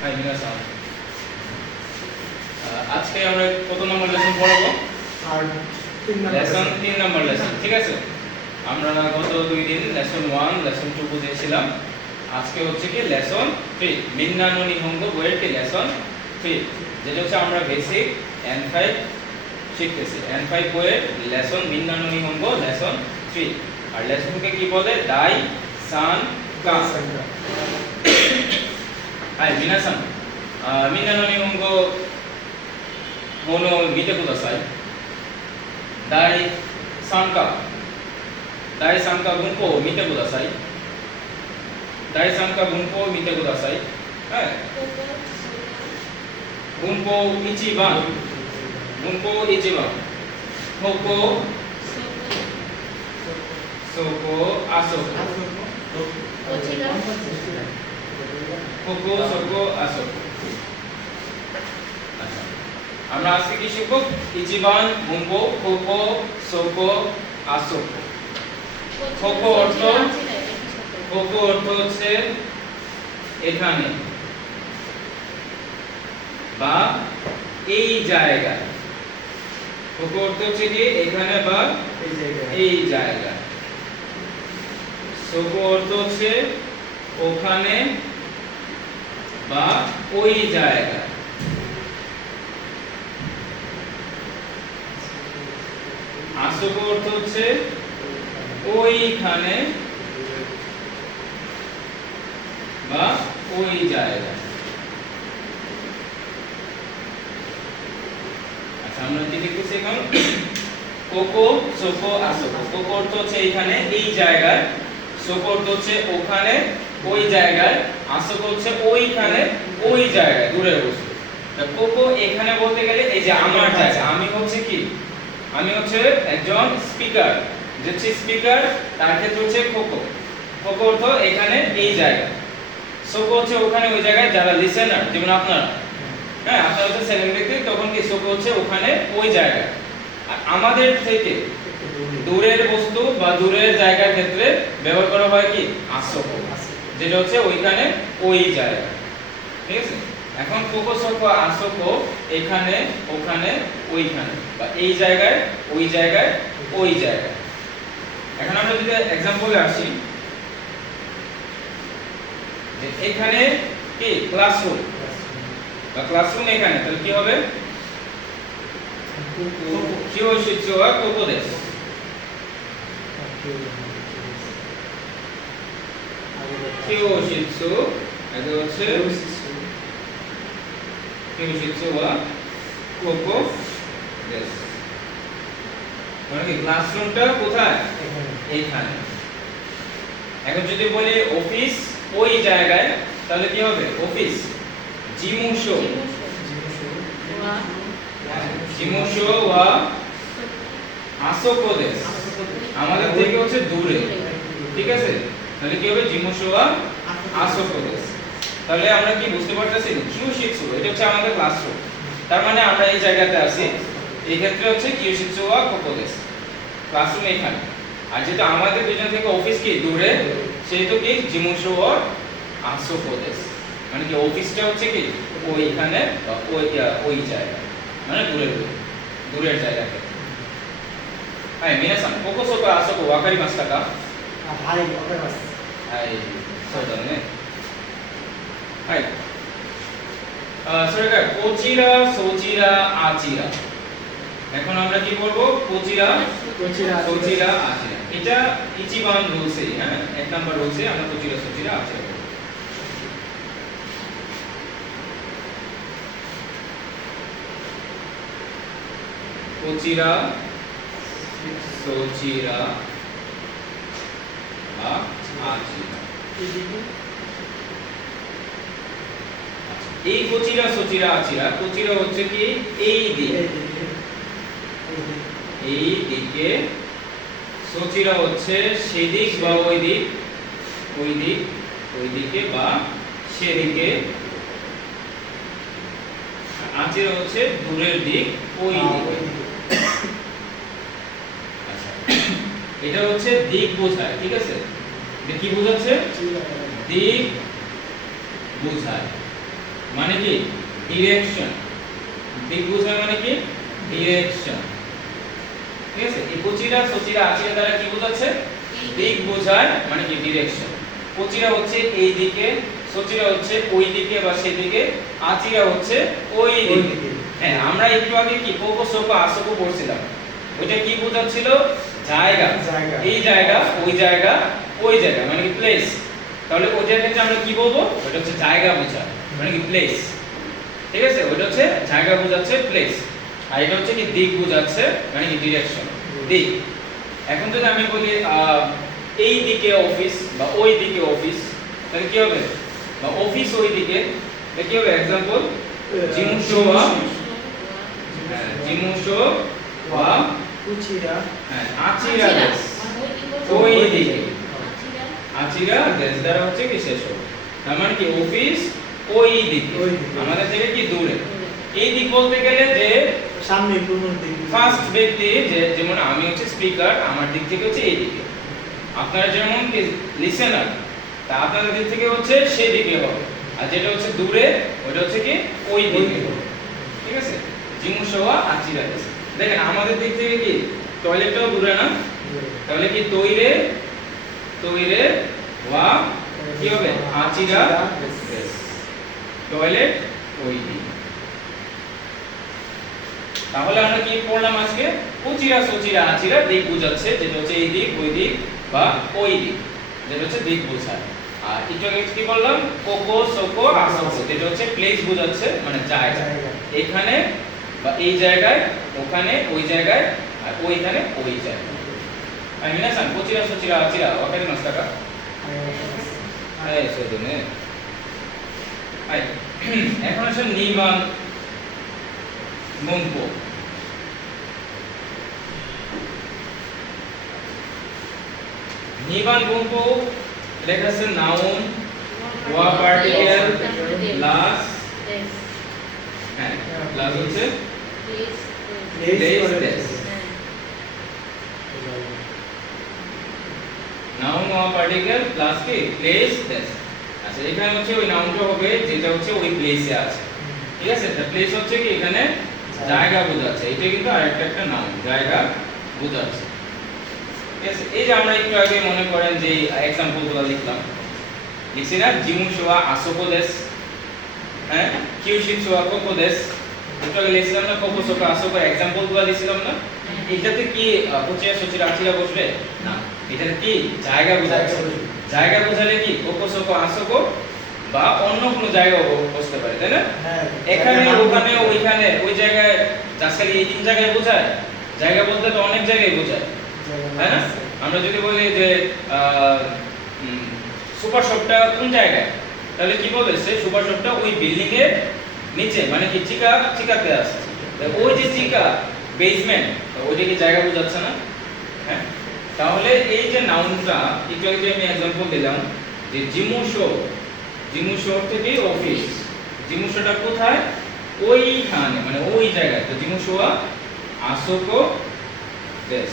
High মিনাসান, আজকে আমরা কত নম্বর লেসন পড়াবো? লেসন 3 নম্বর লেসন। ঠিক আছে, আমরা গত 2 দিন লেসন 1 লেসন 2 বুঝিয়েছিলাম। আজকে হচ্ছে কি লেসন 3 মিন্নানো নিহঙ্গো বইয়ের কি লেসন 3, যেটা হচ্ছে আমরা বেসিক N5 শিখতেছি। N5 বইয়ের লেসন মিন্নানো নিহঙ্গো লেসন 3। আর লেসনকে কি বলে? ডাই সান কা। হাই মিনাসান, মিন্নানো নিহঙ্গো মোনো মিতে কুদাসাই।ダイ3課第3課文法を見てください。第3課文法を見てください。はい。文法1番。文法1番。ここ、そこ、あそこ。ここ、そこ、あそこ。আমরা আজকে কি শিখব? ইচিবান বুম্বো কোকো সোকো আসোকো। কোকো অর্থ হচ্ছে এখানে বা এই জায়গায়। কোকো অর্থ হচ্ছে কি এখানে বা এই জায়গায়। সোকো অর্থ হচ্ছে ওখানে বা ওই জায়গায়। আসোকো অর্থ হচ্ছে ওইখানে বা ওই জায়গায়। আচ্ছা, আমরা কি দেখতেছি এখন? কোকো সোকো আসোকো। কোকো অর্থ হচ্ছে এইখানে এই জায়গায়, সোকো অর্থ হচ্ছে ওখানে ওই জায়গায়, আসোকো হচ্ছে ওইখানে ওই জায়গায় দূরের বস্তু। কোকো এখানে বলতে গেলে এই যে আমার জায়গা, আমি হচ্ছে কি, আমি হচ্ছে একজন স্পিকার, যে স্পিকার তার ক্ষেত্রে হচ্ছে কোকো। কোকো অর্থ এখানে এই জায়গা। সোকো হচ্ছে ওখানে ওই জায়গায় যারা লিসেনার, যেমন আপনারা, হ্যাঁ আপনারা হচ্ছে সেলিব্রিটি, তখন কি সোকো হচ্ছে ওখানে ওই জায়গায়। আর আমাদের থেকে দূরের বস্তু বা দূরের জায়গার ক্ষেত্রে ব্যবহার করা হয় কি আসোকো, যেটা হচ্ছে ওইখানে ওই জায়গা। ঠিক আছে, এখন কোকো সোকো আসোকো এখানে ওখানে ওইখানে বা এই জায়গায় ওই জায়গায় ওই জায়গায়। এখন আমরা যদি एग्जांपले আসি, যে এখানে কি ক্লাসরুম বা ক্লাসরুম এখানে, তাহলে কি হবে? কিওশিৎসু ওয়া কোকো দেস। কিওশিৎসু এটা হচ্ছে কিওশিৎসু ওয়া কোকো দেস। মানে কি ক্লাসরুমটা কোথায়? এইখানে। এখন যদি বলি অফিস ওই জায়গায়, তাহলে কি হবে? অফিস জিমুশো। জিমুশো ওয়া আসোকো দেস। আমাদের থেকে হচ্ছে দূরে। ঠিক আছে, তাহলে কি হবে? জিমুশো ওয়া আসোকো দেস। তাহলে আমরা কি বুঝতে পারতেছি? কিওশিৎসু এটা হচ্ছে আমাদের ক্লাসরুম, তার মানে আমরা এই জায়গাতে আছি। এই ক্ষেত্রে হচ্ছে কিওশিৎসু ওয়া কোকো দেস, ক্লাসরুম এখানে। আর যেটা আমাদের দুজন থেকে অফিস কি দূরে, সেহেতু কি জিমুশো ওয়া আসোকো দেস। মানে কি অফিসটা হচ্ছে কি ওইখানে বা ওই জায়গা, মানে দূরের জায়গাতে। হ্যাঁ মিনাসান, কোকো সোকো আসোকো ওয়াকারিমাস্তা কা?はい、わかります。はい、そうだね。はい。それからこちら、そちら、あちら。এখন আমরা কি করব? কোচিরা, সোচিরা, আচিরা। এটা ইচি বান রুলসে, হ্যাঁ 1 নাম্বার রুলসে আমরা কোচিরা, সোচিরা, আচিরা করব। কোচিরা, সোচিরা, আচিরা। এই কোচিরা, সোচিরা, আচিরা, কোচিরা হচ্ছে কি এই দিক, এই দিকে। সোচিরা হচ্ছে সেদিক বা ওই দিক, ওই দিক, ওই দিকে বা সেদিকে। আচিরা হচ্ছে দূরের দিক, ওই দিকে। আচ্ছা, এটা হচ্ছে দিক বোঝায়। ঠিক আছে, এটা কি বোঝাচ্ছে? দিক বোঝায়। মানে কি ডিরেকশন, দিক বোঝায় মানে কি ডিরেকশন। ঠিক আছে, এই পচিরা সচিরা আচিরা দ্বারা কি বোঝাচ্ছে দিক বোঝায় মানে কি ডিরেকশন। পচিরা হচ্ছে এই দিকে, সচিরা হচ্ছে ওই দিকে বা সেদিকে, আচিরা হচ্ছে ওই দিকে। হ্যাঁ, আমরা একটু আগে কি কোকো সোকো আসোকো পড়ছিলাম, ওইটা কি বোঝাচ্ছিল জায়গা, এই জায়গা ওই জায়গা ওই জায়গা মানে কি প্লেস। তাহলে ওই জায়গাটা আমরা কি বলবো, ওটা হচ্ছে জায়গা বোঝায় মানে কি প্লেস। ঠিক আছে, ওটা হচ্ছে জায়গা বোঝাচ্ছে প্লেস, আর এটা হচ্ছে কি দিক বোঝাচ্ছে মানে কি ডিরেকশন দিক। এখন যদি আমি বলি এই দিকে অফিস বা ওই দিকে অফিস, তাহলে কি হবে, বা অফিস ওই দিকে, তাহলে কি হবে एग्जांपल জিমুশো ওয়া, হ্যাঁ জিমুশো ওয়া কুচিরা হ্যাঁ আচিরা দেস, ওই দিকে আচিরা দেস দ্বারা হচ্ছে কি শেষ হবে। তার মানে কি অফিস ওই দিকে, আমাদের থেকে কি দূরে। এই দিক বলতে গেলে যে সামনে কোন দিক, ফার্স্ট ব্যক্তি যে যেমন আমি হচ্ছে স্পিকার, আমার দিক থেকে হচ্ছে এই দিকে, আপনারা যেমন কি লিসেনার, তা আপনাদের দিক থেকে হচ্ছে সেই দিকে হবে, আর যেটা হচ্ছে দূরে ওটা হচ্ছে কি ওই দিকে হবে। ঠিক আছে, জিমুশোয়া আচিরা দেস। দেখেন আমাদের দিক থেকে কি টয়লেটটাও দূরে না, তাহলে কি তৈরে তৈরে ওয়া কি হবে আচিরা দেস, টয়লেট ওই দিকে। তাহলে আমরা কি পড়লাম আজকে, কুচিরা সচিরা আচিরা দিক বোঝাচ্ছে, যেটা হচ্ছে এই দিক ওই দিক বা ওই দিক, যেটা হচ্ছে দিক বোঝায়। আর একটু আগে কি বললাম কোকো সোকো আসোকো, যেটা হচ্ছে প্লেস বোঝাচ্ছে মানে জায়গা, এখানে বা এই জায়গায়, ওখানে ওই জায়গায়, আর ওইখানে ওই জায়গায়। আর মিনাসান কুচিরা সচিরা আচিরা ওখানে মাস্তাকা এই সেদনে আই এখন আসলে নিমান মনপো। নিবান বঙ্কো লেখা আছে নাউন ওয়া পার্টিকেল প্লাস হ্যাঁ প্লাস হচ্ছে প্লেস দেস, নাউন ওয়া পার্টিকেল প্লাস কি প্লেস দেস। আচ্ছা এখানে হচ্ছে ওই নাউনটা হবে যেটা হচ্ছে ওই প্লেসে আছে। ঠিক আছে, দ্য প্লেস হচ্ছে কি এখানে জায়গা বোঝাচ্ছে, এটা কিন্তু আরেকটা একটা নাউন জায়গা বোঝাচ্ছে। ঠিক আছে, এই যে আমরা একটু আগে মনে করেন যে এক্সাম্পলগুলো লিখলাম, লিখছি না জিমুশো ওয়া আসোকো দেস, হ্যাঁ কিউশিৎসু ওয়া কোকো দেস, একটু আগে লিখছিলাম না কোকো সোকো আসোকো এক্সাম্পলগুলো লিখছিলাম না। এটাতে কি কুচিরা সচিরা আচিরা বসবে না, এটাতে কি জায়গা বোঝাচ্ছে, জায়গা বোঝালে কি কোকো সোকো আসোকো বা অন্য কোনো জায়গা বসতে পারে, তাই না? এখানে ওখানে ওইখানে ওই জায়গায় জাস্ট এই তিন জায়গায় বোঝায়, জায়গা বলতে তো অনেক জায়গায় বোঝায়, তাই না? আমরা যদি বলি যে সুপার শপটা কোন জায়গায়, তাহলে কি বলবে সে সুপার শপটা ওই বিল্ডিং এর নিচে মানে কি চিকাতে আসছে, ওই যে চিকা বেসমেন্ট, ওইটা কি জায়গা বোঝাচ্ছে না? হ্যাঁ, তাহলে এই যে নাউনটা একটু আগে আমি एग्जांपल দিলাম যে জিমুশো, জিমুশো থেকে অফিস, জিমুশোটা কোথায় ওইখানে মানে ওই জায়গায়, তো জিমুশোয়া আসোকো দেস,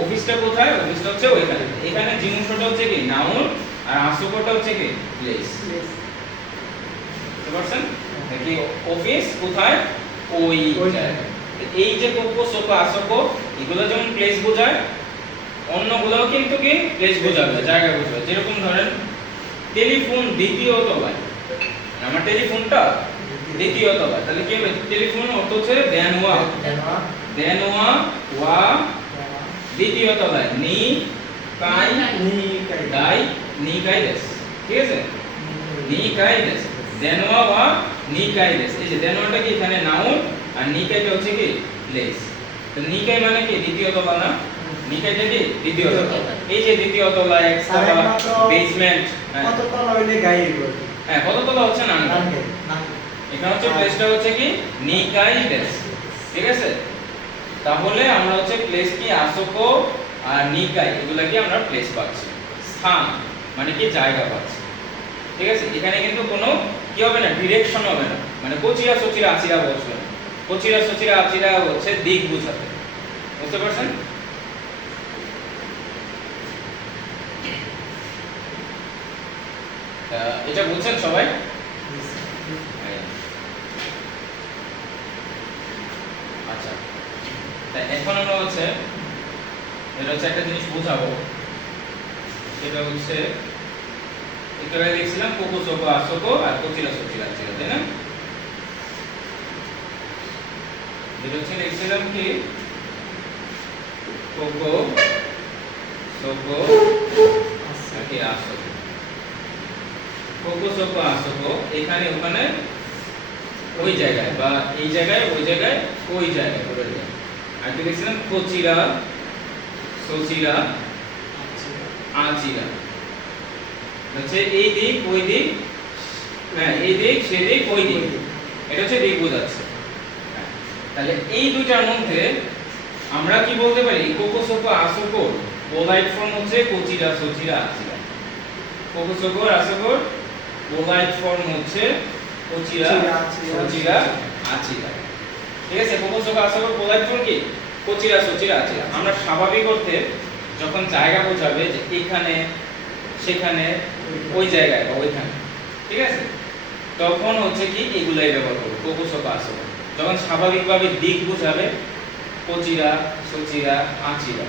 অফিসটা কোথায়, অফিসটা হচ্ছে ওইখানে। এখানে জিমুশোটা হচ্ছে কি নাউন আর আসোকোটা হচ্ছে কি প্লেস। বুঝতে পারছেন নাকি অফিস কোথায় ওই জায়গায়। এই যে কোকো সোকো আসোকো এগুলো যেমন প্লেস বোঝায়, অন্যগুলোও কিন্তু কি প্লেস বোঝাবে জায়গা বোঝাবে। যেরকম ধরেন টেলিফোন দ্বিতীয় তলায়, আমার টেলিফোনটা দ্বিতীয় তলায়, তাহলে কি হবে টেলিফোন অর্থ হচ্ছে দেনওয়া, দেনওয়া ওয়া দ্বিতীয় তলায় নি কাই ডাই নি কাই দেস। ঠিক আছে, নি কাই দেস, দেনওয়া ওয়া নি কাই দেস। এই যে দেনওয়াটা কি এখানে নাউন আর নি কাইটা হচ্ছে কি প্লেস। তো নি কাই মানে কি দ্বিতীয় তলা না, নি কাইটা কি দ্বিতীয় তলা। এই যে দ্বিতীয় তলা একতলা বেসমেন্ট, কত তলা হইলে গায়ে পড়বে, হ্যাঁ কত তলা হচ্ছে না, এখানে হচ্ছে প্লেসটা হচ্ছে কি নি কাই দেস। ঠিক আছে, তাহলে আমরা হচ্ছে প্লেস কি আসোকো আর নিকাই এগুলা কি আমরা প্লেস পাচ্ছি, স্থান মানে কি জায়গা পাচ্ছি। ঠিক আছে, এখানে কিন্তু কোনো কি হবে না ডিরেকশন হবে না, মানে কোচিরা সচিরা আচিরা বসবে না, কোচিরা সচিরা আচিরা হচ্ছে দিক বোঝাতে। বুঝতে পারছেন? এটা বুঝছেন সবাই? আচ্ছা, তাই এখন আমরা হচ্ছে এটা হচ্ছে একটা জিনিস বোঝাবো, সেটা হচ্ছে একটু আগে লিখছিলাম কোকো সোকো আসোকো আর কোচিরা সোচিরা ছিল, তাই না? যেটা হচ্ছে লিখছিলাম কি কোকো সোকো আর কি আসোকো, কোকো সোকো আসোকো এখানে ওখানে ওই জায়গায়, বা এই জায়গায় ওই জায়গায় ওই জায়গায় বলে দিলাম। আর কি লিখছিলাম কোচিরা সোচিরা আচিরা, হচ্ছে এই দিক ওই দিক, হ্যাঁ এই দিক সেদিক ওই দিক, এটা হচ্ছে দিক বোঝাচ্ছে। হ্যাঁ, তাহলে এই দুইটার মধ্যে আমরা কি বলতে পারি, কোকো সোকো আসোকো পোলাইট ফর্ম হচ্ছে কোচিরা সোচিরা আচিরা। কোকো সোকো আসোকোর পোলাইট ফর্ম হচ্ছে কোচিরা সোচিরা আচিরা, ঠিক আছে? কোকো সোকো আসোকোর পোলাইট ফর্ম কি কোচিরা সোচিরা আচিরা। আমরা স্বাভাবিক অর্থে যখন জায়গা বোঝাবে যে এখানে সেখানে ওই জায়গায় বা ওইখানে, ঠিক আছে, তখন হচ্ছে কি এগুলাই ব্যবহার করব কোকো সোকো আসোকো। যখন স্বাভাবিকভাবে দিক বোঝাবে কোচিরা সোচিরা আচিরা,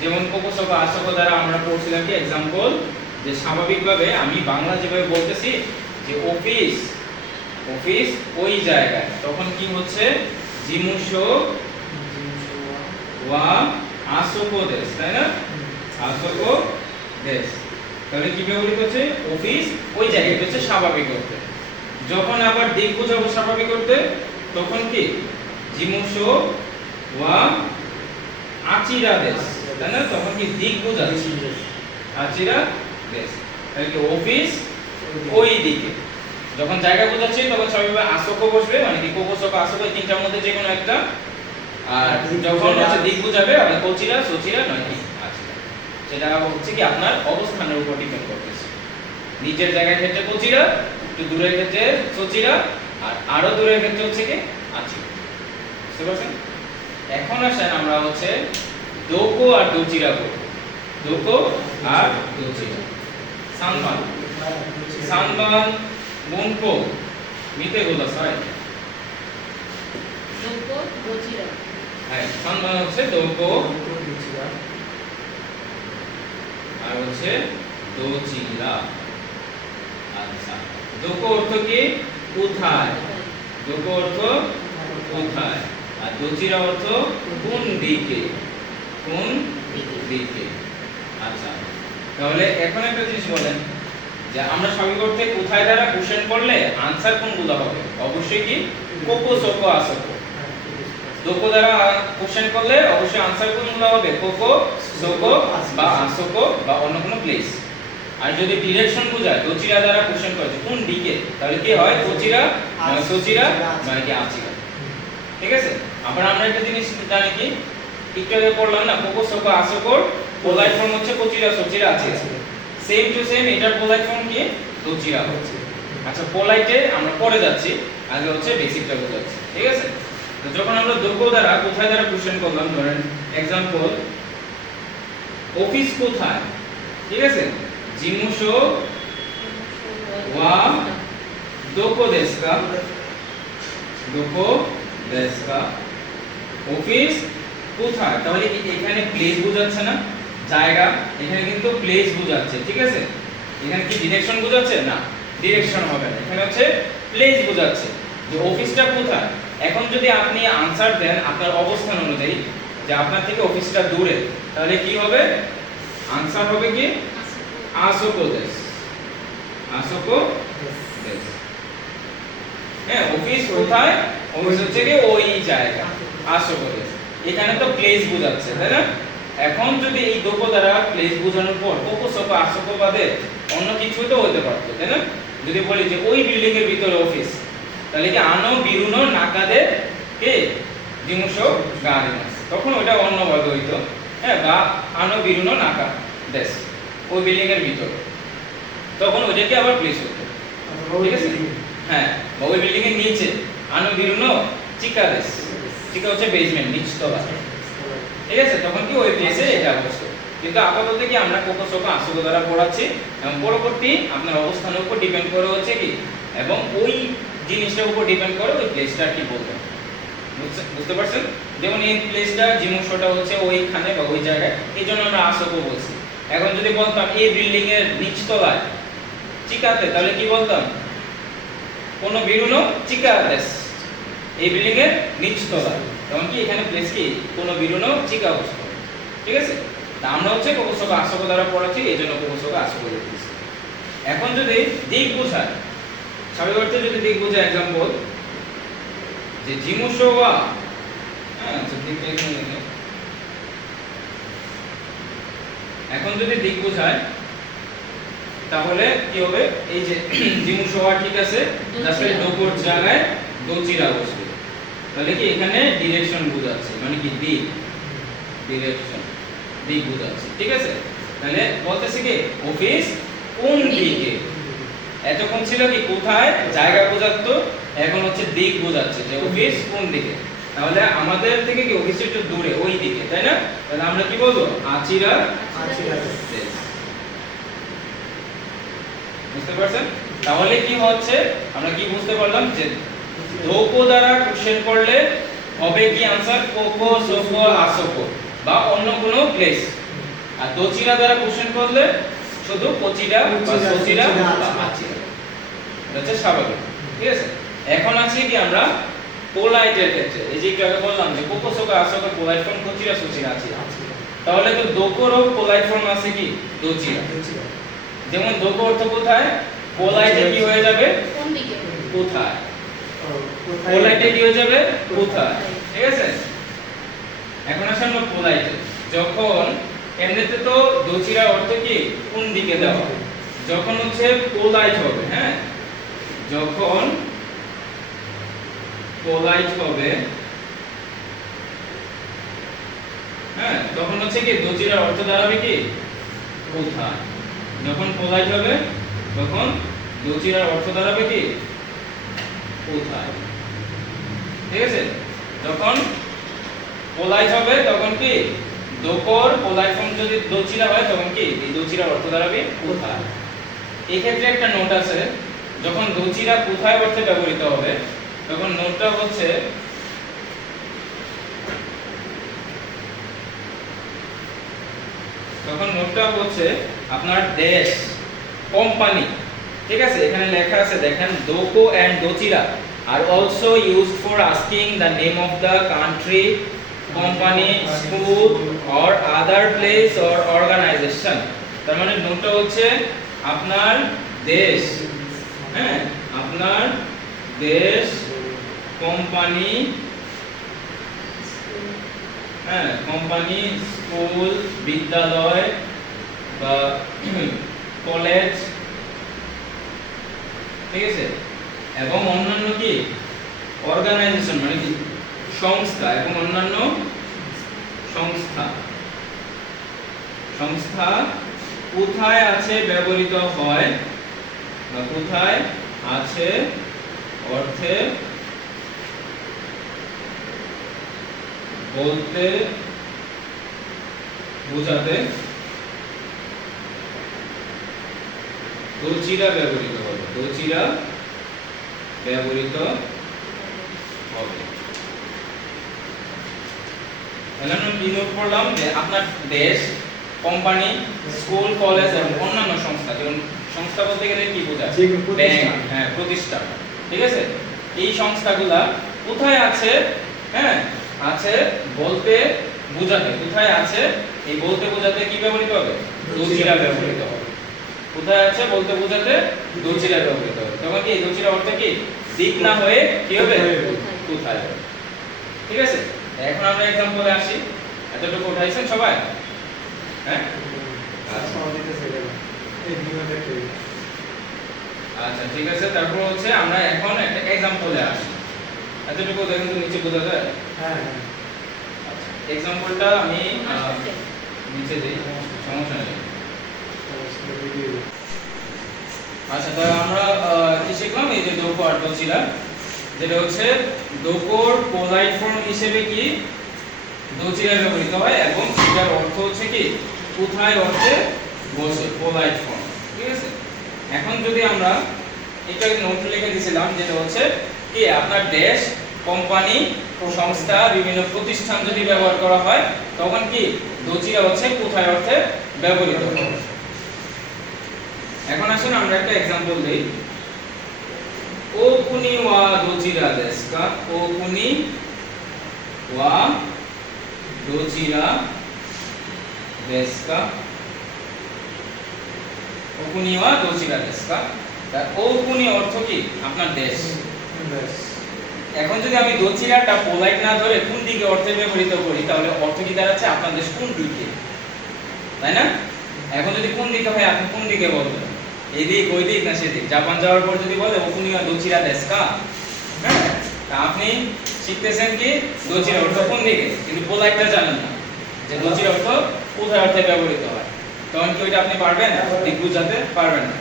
যেমন কোকো সোকো আসোকো দ্বারা আমরা পড়ছিলাম কি एग्जांपल, যে স্বাভাবিকভাবে আমি বাংলা যেভাবে বলতেছি যে অফিস অফিস ওই জায়গায়, তখন কি হচ্ছে জিমুশো ওয়া আসোকো দেশ, তাই না? আসোকো দেশ, তাহলে কি ব্যবহৃত হচ্ছে অফিস ওই জায়গায়, এটা হচ্ছে স্বাভাবিক অর্থে। যখন আবার দিক বোঝাবো স্বাভাবিক অর্থে তখন কি জিমুশো ওয়া আচিরা দেশ, তাই না? তখন কি দিক বোঝাচ্ছে আচিরা দেশ, তাহলে কি অফিস ওই দিকে। যখন জায়গা বোঝাচ্ছি তখন স্বাভাবিকভাবে আসোকো বসবে, মানে কি কোকো সোকো আসোকো এই তিনটার মধ্যে যে কোনো একটা। আর যখন হচ্ছে দিক বোঝাবে আবার কোচিরা সোচিরা নয়টি আচিরা, সেটা হচ্ছে কি আপনার অবস্থানের উপর ডিপেন্ড করতেছে। নিচের জায়গার ক্ষেত্রে কোচিরা, একটু দূরের ক্ষেত্রে সোচিরা, আর আরো দূরের ক্ষেত্রে হচ্ছে কি আচিরা। বুঝতে পারছেন? এখন আসেন আমরা হচ্ছে দোকো আর দোচিরা করব। দোকো আর দোচিরা। সানবান সানবান বোনকো মিতে গোদাসাই। দোকো দোচিরা, হ্যাঁ, সানবান হচ্ছে দোকো আর হচ্ছে দোচিরা। আচ্ছা, দোকো অর্থ কি কোথায়, দোকো অর্থ কোথায়, আর দোচিরা অর্থ কোন দিকে, কোন দিকে। আচ্ছা, তাহলে এখন একটা জিনিস বলেন যে আমরা স্বাভাবিক অর্থে কোথায় দ্বারা কোশ্চেন করলে আনসার কোনগুলো হবে? অবশ্যই কি কোকো সোকো আসোকো। দোকো দ্বারা কোশ্চেন করলে অবশ্যই আনসার কোনগুলো হবে? কোকো সোকো বা আসোকো বা অন্য কোনো প্লেস। আর যদি ডিরেকশন বোঝায় দোচিরা দ্বারা কোশ্চেন করে যে কোন দিকে, তাহলে কি হয় কোচিরা নয় সোচিরা নয় কি আচিরা, ঠিক আছে? আবার আমরা একটা জিনিস জানি কি একটু আগে পড়লাম না, কোকো সোকো আসোকোর পোলাইট ফর্ম হচ্ছে কোচিরা সোচিরা আচিরা। সেম টু সেম এটার পোলাইট ফর্ম কি দোচিরা হচ্ছে। আচ্ছা, পোলাইটে আমরা পড়ে যাচ্ছি, আগে হচ্ছে বেসিকটা বোঝাচ্ছি, ঠিক আছে? তো যখন আমরা দোকো দ্বারা কোথায় দ্বারা কোশ্চেন করলাম, ধরেন एग्जांपल অফিস কোথায়, ঠিক আছে? জিমুশো ওয়া দোকো দেশু কা, দোকো দেশু কা, অফিস কোথায়, তাহলে এখানে প্লেস বোঝাচ্ছে না, জায়গা, এখানে কিন্তু প্লেস বোঝাচ্ছে, ঠিক আছে? এখানে কি ডিরেকশন বোঝাচ্ছে না, ডিরেকশন হবে না, এখানে হচ্ছে প্লেস বোঝাচ্ছে যে অফিসটা কোথায়। এখন যদি আপনি আনসার দেন আপনার অবস্থান অনুযায়ী যে আপনার থেকে অফিসটা দূরে, তাহলে কি হবে? আনসার হবে কি আসোকো দেশ, আসোকো দেশ। হ্যাঁ, অফিস কোথায়, অফিস হচ্ছে কি ওই জায়গা, আসোকো দেশ। এখানে তো প্লেস বোঝাচ্ছে, তাই না? এখন যদি এই দোকো দ্বারা প্লেস বোঝানোর পর কোকো সোকো আসোকো বাদে অন্য কিছু তো হতে পারতো, তাই না? যদি বলি যে ওই বিল্ডিং এর ভিতরে অফিস, তাহলে কি আনো বিরুনো নাকাদে কে জিমুশো গা আরিমাস, তখন ওটা অন্যভাবে হইতো। হ্যাঁ, বা আনো বিরুনো নাকা দেশ, ওই বিল্ডিং এর ভিতরে, তখন ওইটাকে আবার প্লেস হতো, ঠিক আছে? হ্যাঁ, বা ওই বিল্ডিং এর নিচে আনো বিরুনো চিকা দেশ, চিকা হচ্ছে বেসমেন্ট, নিচতলা, ঠিক আছে? তখন কি ওই প্লেসে এটা অবস্থা। কিন্তু আপাতত কি আমরা কোকো সোকো আসোকো দ্বারা পড়াচ্ছি, এবং পরবর্তী আপনার অবস্থানের উপর ডিপেন্ড করে হচ্ছে কি এবং ওই জিনিসটার উপর ডিপেন্ড করে ওই প্লেসটা কি বলতে হবে। বুঝতে পারছেন? যেমন এই প্লেসটা জিমুশোটা হচ্ছে ওইখানে বা ওই জায়গায়, এই জন্য আমরা আসোকো বলছি। এখন যদি বলতাম এই বিল্ডিং এর নিচতলায় চিকাতে, তাহলে কি বলতাম? কোনো বিরুনো চিকাদেস, এই বিল্ডিং এর নিচতলায়। তখন কি এখানে প্লেস কি কোনো বিরুনো চিকা বসবে, ঠিক আছে? তা আমরা হচ্ছে কোকোসোগা আসোকো দ্বারা পড়াচ্ছি, এই জন্য কোকোসোগা আসোকো লিখতেছি। এখন যদি দিক বোঝায়, স্বাভাবিক অর্থে যদি দিক বোঝায়, एग्जांपल যে জিমুশো ওয়া, হ্যাঁ আচ্ছা দিক এখানে লিখে। এখন যদি দিক বোঝায় তাহলে কি হবে? এই যে জিমুশো ওয়া ঠিক আছে, জাস্ট ডোকোর জায়গায় দোচিরা বসবে। তাহলে কি এখানে ডিরেকশন বোঝাচ্ছে, মানে কি দিক, ডিরেকশন, দিক বোঝাচ্ছে, ঠিক আছে? তাহলে বলতেছে কি অফিস কোন দিকে। এতক্ষণ ছিল কি কোথায়, জায়গা বোঝাতো, এখন হচ্ছে দিক বোঝাচ্ছে যে অফিস কোন দিকে। তাহলে আমাদের থেকে কি অফিস একটু দূরে, ওই দিকে, তাই না? তাহলে আমরা কি বলবো? আচিরা দেশ। বুঝতে পারছেন? তাহলে কি হচ্ছে, আমরা কি বুঝতে পারলাম যে দোকো দ্বারা কোশ্চেন করলে হবে কি आंसर কোকো সোকো আসোকো বা অন্য কোনো প্লেস। আর দোচিরা দ্বারা কোশ্চেন করলে শুধু কোচিরা বা সোচিরা বা আচিরা। এটা হচ্ছে স্বাভাবিক, ঠিক আছে? এখন আছে কি আমরা পোলাইটের ক্ষেত্রে, এই যে একটু আগে বললাম যে কোকো সোকো আসোকো পোলাইট ফর্ম কোচিরা সোচিরা আচিরা। তাহলে তো দোকোরও পোলাইট ফর্ম আছে কি দোচিরা। যেমন দোকো অর্থ কোথায়, পোলাইটে কি হয়ে যাবে কোন দিকে? কোথায়, পোলাইটে কি হয়ে যাবে কোথায়, ঠিক আছে? এখন আসেন আমরা পোলাইটে। যখন এমনিতে তো দোচিরা অর্থ কি কোন দিকে দেওয়া, যখন হচ্ছে পোলাইট হবে, হ্যাঁ যখন পোলাইট হবে, হ্যাঁ তখন হচ্ছে কি দোচিরা অর্থ দাঁড়াবে কি কোথায়। যখন পোলাইট হবে তখন দোচিরার অর্থ দাঁড়াবে কি কোথায়, ঠিক আছে? যখন পোলাইট হবে তখন কি দোকোর পোলাইট ফর্ম যদি দোচিরা হয় তখন কি এই দোচিরার অর্থ দাঁড়াবে কোথায়। এই ক্ষেত্রে একটা নোট আছে, যখন দোচিরা কোথায় অর্থে ব্যবহৃত হবে তখন নোটটা হচ্ছে আপনার দেশ, কোম্পানি, ঠিক আছে? এখানে লেখা আছে দেখেন দোকো এন্ড দোচিরা are also used for asking the name of the country, company, school or other place or organization. তার মানে নোটটা হচ্ছে আপনার দেশ, হ্যাঁ আপনার দেশ, কোম্পানি, হ্যাঁ কোম্পানি, স্কুল, বিদ্যালয় বা কলেজ, ঠিক আছে? এবং অন্যান্য কি অর্গানাইজেশন মানে কি সংস্থা, এবং অন্যান্য সংস্থা, সংস্থা কোথায় আছে ব্যবহৃত হয় বা কোথায় আছে অর্থে বলতে বোঝাতে দোচিরা ব্যবহৃত হবে, দোচিরা ব্যবহৃত হবে। তাহলে আমরা কি নোট করলাম যে আপনার দেশ, কোম্পানি, স্কুল, কলেজ এবং অন্যান্য সংস্থা, যেমন সংস্থা বলতে গেলে কি বোঝায়? ব্যাংক, হ্যাঁ প্রতিষ্ঠান, ঠিক আছে? এই সংস্থাগুলা কোথায় আছে, হ্যাঁ আছে বলতে বোঝাতে, কোথায় আছে এই বলতে বোঝাতে কি ব্যবহৃত হবে? দোচিরা ব্যবহৃত হবে। কোথায় আছে বলতে বোঝাতে দোচিরা ব্যবহৃত হবে। তখন কি এই দোচিরা অর্থ কি দিক না হয়ে কি হবে কোথায় হবে, ঠিক আছে? এখন আমরা एग्जांपले আসি। এতটুকু উঠাইছেন সবাই? হ্যাঁ আচ্ছা ঠিক আছে। তারপর হচ্ছে আমরা এখন একটা एग्जांपले আসি। এতটুকু দেখেন তো নিচে বোঝা যায়? হ্যাঁ আচ্ছা एग्जांपलটা আমি নিচে দেই, সমস্যা নেই। আচ্ছা তাহলে আমরা কি শিখলাম? এই যে দোকো আর দোচিরা, যেটা হচ্ছে দোকোর পোলাইট ফর্ম হিসেবে কি দোচিরা ব্যবহৃত হয় এবং এটার অর্থ হচ্ছে কি কোথায় অর্থে বসে, পোলাইট ফর্ম, ঠিক আছে? এখন যদি আমরা এটা নোট লিখে দিয়েছিলাম, যেটা হচ্ছে কি আপনার দেশ, কোম্পানি, সংস্থা, বিভিন্ন প্রতিষ্ঠান যদি ব্যবহার করা হয় তখন কি দোচিরা হচ্ছে কোথায় অর্থে ব্যবহৃত হয়। এখন আসুন আমরা একটা एग्जांपल দেই। ও কুনি ওয়া দোচিরা দেশ কা, ও কুনি ওয়া দোচিরা দেশ কা, ও কুনি ওয়া দোচিরা দেশ কা। তা ও কুনি অর্থ কি আপনার দেশ। এখন যদি আমি দোচিরাটা পোলাইট না ধরে কোন দিকে অর্থে ব্যবহৃত করি তাহলে অর্থ কি দাঁড়াচ্ছে আপনার দেশ কোন দিকে, তাই না? এখন যদি কোন দিকে হয় আপনি কোন দিকে বলবেন, এদিক ওই দিক না সেদিক? জাপান যাওয়ার পর যদি বলে ওকুনিয়া দোচিরা দেশ কা, হ্যাঁ, তা আপনি শিখতেছেন কি দোচিরা অর্থ কোন দিকে, কিন্তু পোলাইটটা জানেন না যে দোচিরা অর্থ কোথায় অর্থে ব্যবহৃত হয়। তখন কি ওইটা আপনি পারবেন দিক বুঝাতে পারবেন না।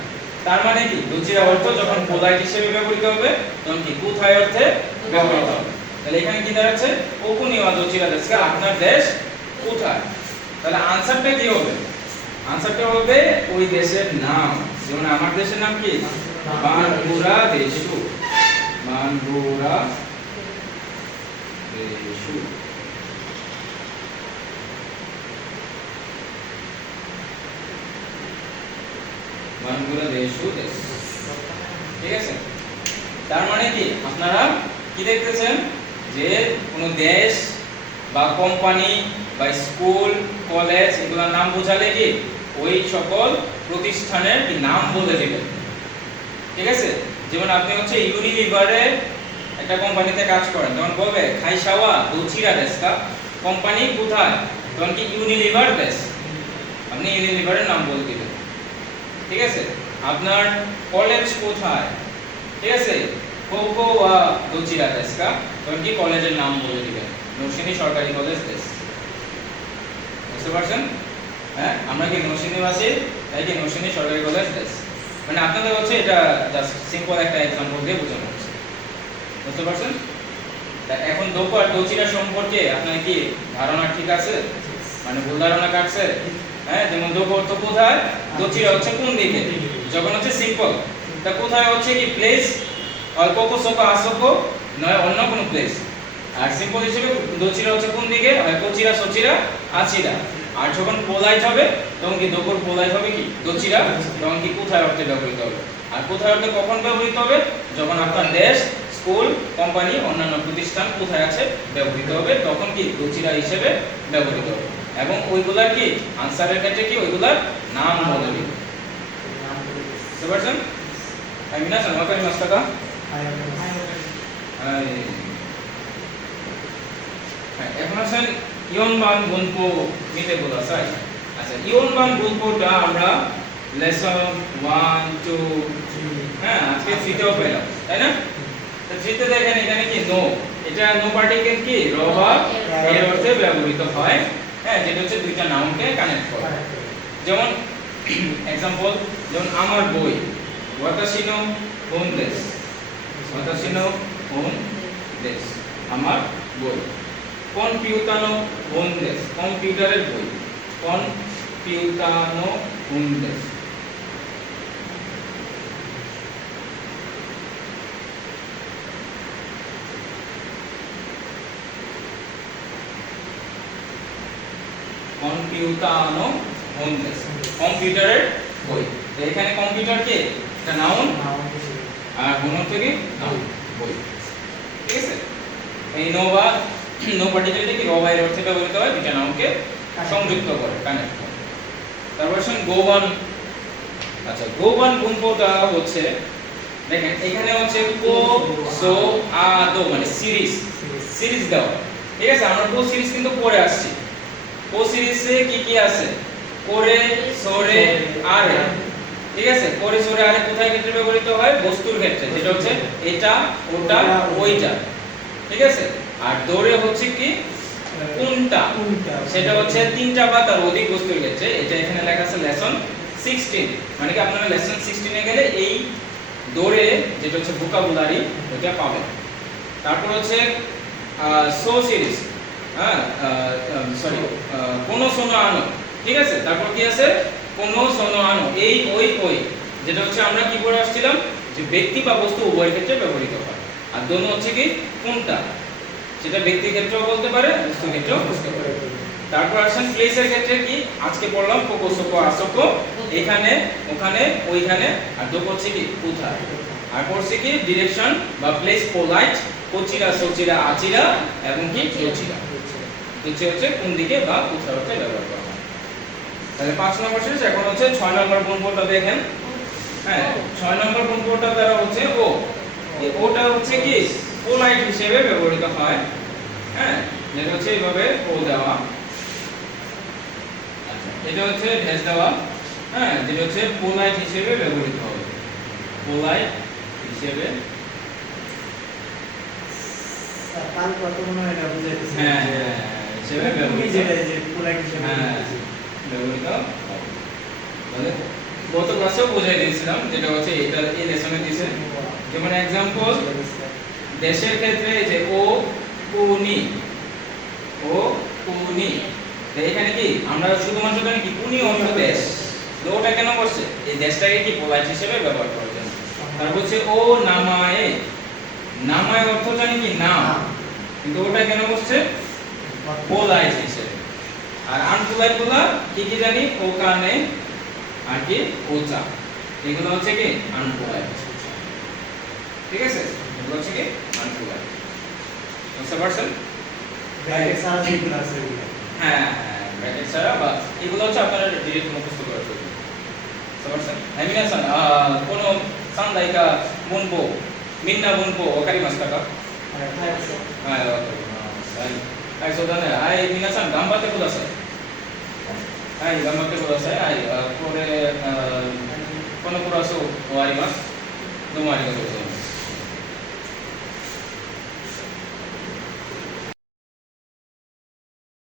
তার মানে কি দোচিরা অর্থ যখন পোলাইট হিসেবে ব্যবহৃত হবে তখন কি কোথায় অর্থে ব্যবহৃত হবে। তাহলে এখানে কি দাঁড়াচ্ছে ওকুনিয়া দোচিরা দেশ কা, আপনার দেশ কোথায়। তাহলে আনসারটা কি হবে? আনসারটা হবে ওই দেশের নাম। যেমন আমার দেশের নাম কি বানগুরা দেশু, বানগুরা দেশু। বানগুরা দেশু দেশ, ঠিক আছে? তার মানে কি আপনারা কি দেখতেছেন যে কোনো দেশ বা কোম্পানি বা স্কুল কলেজ এগুলোর নাম বোঝালে কি ওই সকল প্রতিষ্ঠানের কি নাম বলে দিবেন, ঠিক আছে? যেমন আপনি হচ্ছে ইউনিলিভারে একটা কোম্পানিতে কাজ করেন, তখন বলবে খাইসাওয়া দোচিরা দেশ কা, কোম্পানি কোথায়, তখন কি ইউনিলিভার দেশ, আপনি ইউনিলিভারের নাম বলে দিবেন, ঠিক আছে? আপনার কলেজ কোথায়, ঠিক আছে, কোকোয়া দোচিরা দেশ কা, তখন কি কলেজের নাম বলে দিবেন নরসিংদী সরকারি কলেজ দেশ। বুঝতে পারছেন? হ্যাঁ, আমরা কি নরসিংদীবাসী, তাই কি নরসিংদী সরকারি কলেজ দেশ। মানে আপনাদের হচ্ছে এটা জাস্ট সিম্পল একটা एग्जांपल দিয়ে বোঝানো হচ্ছে। বুঝতে পারছেন? তা এখন দোকো আর দোচিরা সম্পর্কে আপনার কি ধারণা ঠিক আছে? মানে ভুল ধারণা কাটছে? হ্যাঁ, যেমন দোকো অর্থ কোথায়, দোচিরা হচ্ছে কোন দিকে। যখন হচ্ছে সিম্পল, তা কোথায় হচ্ছে কি প্লেস, আর কোকো সোকো আসোকো নয় অন্য কোনো প্লেস। আর সিম্পল হিসেবে দোচিরা হচ্ছে কোন দিকে, হয় কোচিরা সোচিরা আচিরা। আর যখন পোলাইট হবে তখন কি দোকোর পোলাইট হবে কি দোচিরা, তখন কি কোথায় অর্থে ব্যবহৃত হবে। আর কোথায় অর্থে কখন ব্যবহৃত হবে, যখন আপনার দেশ, স্কুল, কোম্পানি, অন্যান্য প্রতিষ্ঠান কোথায় আছে ব্যবহৃত হবে, তখন কি দোচিরা হিসেবে ব্যবহৃত হবে। এবং ওইগুলার কি আনসারের ক্ষেত্রে কি ওইগুলার নাম বলে দিবে। বুঝতে পারছেন? আমি না জানো কারি মাস্টাকা এখন আসেন ইয়নবান গুনপো নিতে বলা চাই। আচ্ছা, ইয়নবান গুনপোটা আমরা লেসন 1 2 হ্যাঁ আজকে 3 তেও পেলাম, তাই না? তো 3 তে দেখেন এখানে কি নো, এটা নো পার্টিকেল কি র বা এর অর্থে ব্যবহৃত হয়। হ্যাঁ, যেটা হচ্ছে দুইটা নাউনকে কানেক্ট করে। যেমন एग्जांपल, যেমন আমার বই ওয়াতাশি নো হোন দেশ, ওয়াতাশি নো হোন দেশ, আমার বই। কম্পিউটানো হোন দেশ, কম্পিউটারের বই, কম্পিউটানো হোন দেশ। কম্পিউটানো হোন দেশ, কম্পিউটারের বই। তো এখানে কম্পিউটার কি এটা নাউন, আর হোন অর্থ কি নাউন, বই, ঠিক আছে? এই নো বা নো পার্টিকেলটা কি র বা এর অর্থে ব্যবহৃত হয় দুইটা নাউনকে সংযুক্ত করে, কানেক্ট করে। তারপর শুন গোবান। আচ্ছা, গোবান গুনপোটা হচ্ছে দেখেন এখানে হচ্ছে কো সো আ দো মানে সিরিজ, সিরিজ দাও, ঠিক আছে? আমরা কো সিরিজ কিন্তু পড়ে আসছি। কো সিরিজে কি কি আছে, করে সরে আরে, ঠিক আছে? করে সরে আরে কোথায় ক্ষেত্রে ব্যবহৃত হয়, বস্তুর ক্ষেত্রে, যেটা হচ্ছে এটা ওটা ওইটা, ঠিক আছে? আর দৌড়ে হচ্ছে কি কোনটা, সেটা হচ্ছে তিনটা বা তার অধিক বস্তুর ক্ষেত্রে। এটা এখানে লেখা আছে লেসন 16, মানে কি আপনারা লেসন 16 এ গেলে এই দৌড়ে যেটা হচ্ছে ভোকাবুলারি ওটা পাবেন। তারপর হচ্ছে সো সিরিজ, হ্যাঁ সরি কোনো সোনো আনো, ঠিক আছে? তারপর কি আছে কোনো সোনো আনো, এই ওই ওই, যেটা হচ্ছে আমরা কি পড়ে আসছিলাম যে ব্যক্তি বা বস্তু উভয়ের ক্ষেত্রে ব্যবহৃত হয়। আর দোনো হচ্ছে কি কোনটা, সেটা ব্যক্তি ক্ষেত্রেও বলতে পারে, বস্তু ক্ষেত্রেও বলতে পারে। তারপর আসেন প্লেসের ক্ষেত্রে কি আজকে পড়লাম কোকো সোকো আসোকো, এখানে ওখানে ওইখানে, আর দোকো হচ্ছে কি কোথায়। আর পড়ছে কি ডিরেকশন বা প্লেস পোলাইট, কোচিরা সোচিরা আচিরা এবং কি দোচিরা, হচ্ছে কোন দিকে বা কোথায় হচ্ছে ব্যবহার করা হয়। তাহলে 5 নম্বর শেষ। এখন হচ্ছে 6 নম্বর গুণফলটা দেখেন। হ্যাঁ 6 নম্বর গুণফলটা দ্বারা হচ্ছে ও, এই ওটা হচ্ছে কি পোলাইট হিসেবে ব্যবহৃত হয়। হ্যাঁ যেটা হচ্ছে এইভাবে ও দেওয়া, আচ্ছা এটা হচ্ছে ড্যাশ দেওয়া। হ্যাঁ যেটা হচ্ছে পোলাইট হিসেবে ব্যবহৃত হবে, পোলাইট হিসেবে। কাল কত মনে হয় এটা বুঝাইতেছে। হ্যাঁ হিসেবে তুমি ব্যবহৃত, যেটা যে পোলাইট হিসেবে হ্যাঁ বলতেছি। ব্যবহৃত হবে। তাহলে গত ক্লাসেও বোঝাই দিয়েছিলাম, যেটা হচ্ছে এটা এই লেসনে দিয়েছে। যেমন এক্সাম্পল দেশের ক্ষেত্রে এই যে ও কুনি, ও কুনি, তো এখানে কি আমরা শুধুমাত্র জানি কি কুনি অন্য দেশ, তো ওটা কেন করছে এই দেশটাকে কি পোলাইট হিসেবে ব্যবহার করার জন্য। তারপর হচ্ছে ও নামায়ে, নামায় অর্থ জানি কি নাম, কিন্তু ওটা কেন করছে পোলাইট হিসেবে। আর আনপোলাইট গুলা কি কি জানি ও কানে আর কি ওচা, এগুলো হচ্ছে কি আনপোলাইট। ঠিক আছে, এগুলো হচ্ছে কি আনপোলাইট। বুঝতে পারছেন? ব্র্যাকেট ছাড়া যেগুলো আছে ওগুলো। হ্যাঁ হ্যাঁ ব্র্যাকেট ছাড়া বা এগুলো হচ্ছে আপনারা ডিরেক্ট মুখস্থ করে ফেলবেন। বুঝতে পারছেন? মিনাসান কোনো সান্দাইকা বুনবো মিন্না বুনবো ওকারিমাসু কা? はい、はい、そう。はい、わかります。はい。はい、そうだね。はい、皆さん頑張ってください。はい、頑張ってください。はい、これ、このクラスを終わります。どうもありがとうございます。